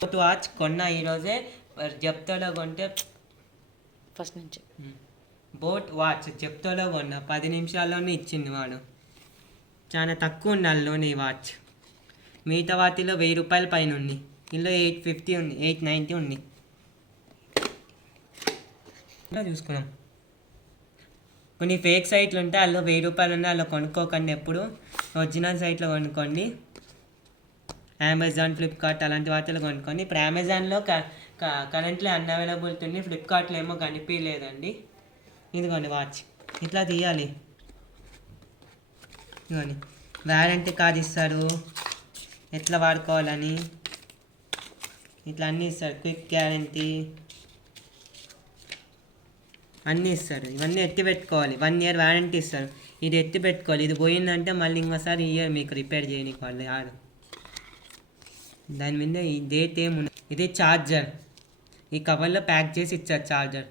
Boat watch కొన్నా ఈరోజే, జెప్టోలో కొంటే ఫస్ట్ నుంచి బోట్ వాచ్ జెప్టోలో కొన్నా 10 నిమిషాల్లోనే ఇచ్చింది వాడు. చాలా తక్కువ ఉంది అందులోనే ఈ వాచ్. మిగతా వాటిలో 1000 రూపాయల పైన ఉంది, ఇందులో 850 ఉంది, 890 ఉంది. ఇలా చూసుకున్నాం. కొన్ని ఫేక్ సైట్లు ఉంటాయి, అందులో 1000 రూపాయలు ఉన్నాయి, అందులో కొనుక్కోకండి. ఎప్పుడు ఒరిజినల్ సైట్లో కొనుక్కోండి. అమెజాన్, ఫ్లిప్కార్ట్ అలాంటి వాటిలో కొనుక్కోండి. ఇప్పుడు అమెజాన్లో కరెంట్లో అన్అవైలబిలిటీ ఉంది, ఫ్లిప్కార్ట్లో ఏమో కనిపించలేదండి. ఇదిగోండి వాచ్ ఇట్లా తీయాలి. ఇదిగోండి వారంటీ కార్డ్ ఇస్తారు, ఎట్లా వాడుకోవాలని ఇట్లా అన్నీ ఇస్తారు. క్విక్ గ్యారంటీ అన్నీ ఇస్తారు. ఇవన్నీ ఎత్తి పెట్టుకోవాలి. 1 ఇయర్ వారంటీ ఇస్తారు. ఇది ఎత్తి పెట్టుకోవాలి. ఇది పోయిందంటే మళ్ళీ ఇంకోసారి ఇయర్ మీకు రిపేర్ చేయడానికి వాళ్ళు యారు. దాని మీద ఈ డేట్ ఏముంది. ఇది ఛార్జర్, ఈ కవర్లో ప్యాక్ చేసి ఇచ్చారు ఛార్జర్.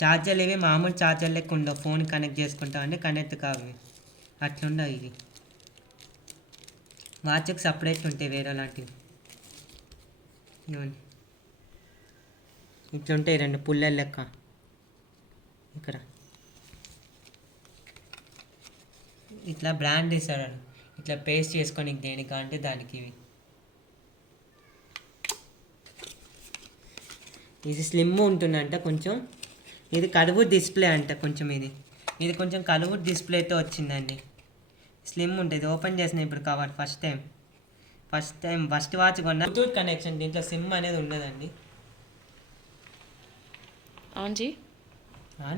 ఛార్జర్లు ఇవి మామూలు ఛార్జర్ లెక్క ఉండవు, ఫోన్ కనెక్ట్ చేసుకుంటామంటే కనెక్ట్ కావు, అట్లుండవు ఇవి. వాచ్కి సపరేట్ ఉంటాయి వేరే లాంటివి. ఇవ్వండి ఇట్లుంటాయి 2 పుల్లల లెక్క. ఇక్కడ ఇట్లా బ్రాండ్ ఇస్తాడు, ఇట్లా పేస్ట్ చేసుకొని దేనికి అంటే దానికి. ఇది స్లిమ్ ఉంటుందంట కొంచెం. ఇది కలువు డిస్ప్లే అంట కొంచెం. ఇది కొంచెం కలువు డిస్ప్లేతో వచ్చిందండి. స్లిమ్ ఉంటుంది. ఓపెన్ చేసిన ఇప్పుడు కవర్ ఫస్ట్ వాచ్ కొన్నా. బ్లూటూత్ కనెక్షన్, దీంట్లో సిమ్ అనేది ఉండదండి. ఆన్జీ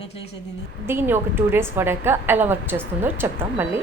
ఎట్లా వేసేది దీన్ని ఒక 2 days పడాక ఎలా వర్క్ చేస్తుందో చెప్తాం మళ్ళీ.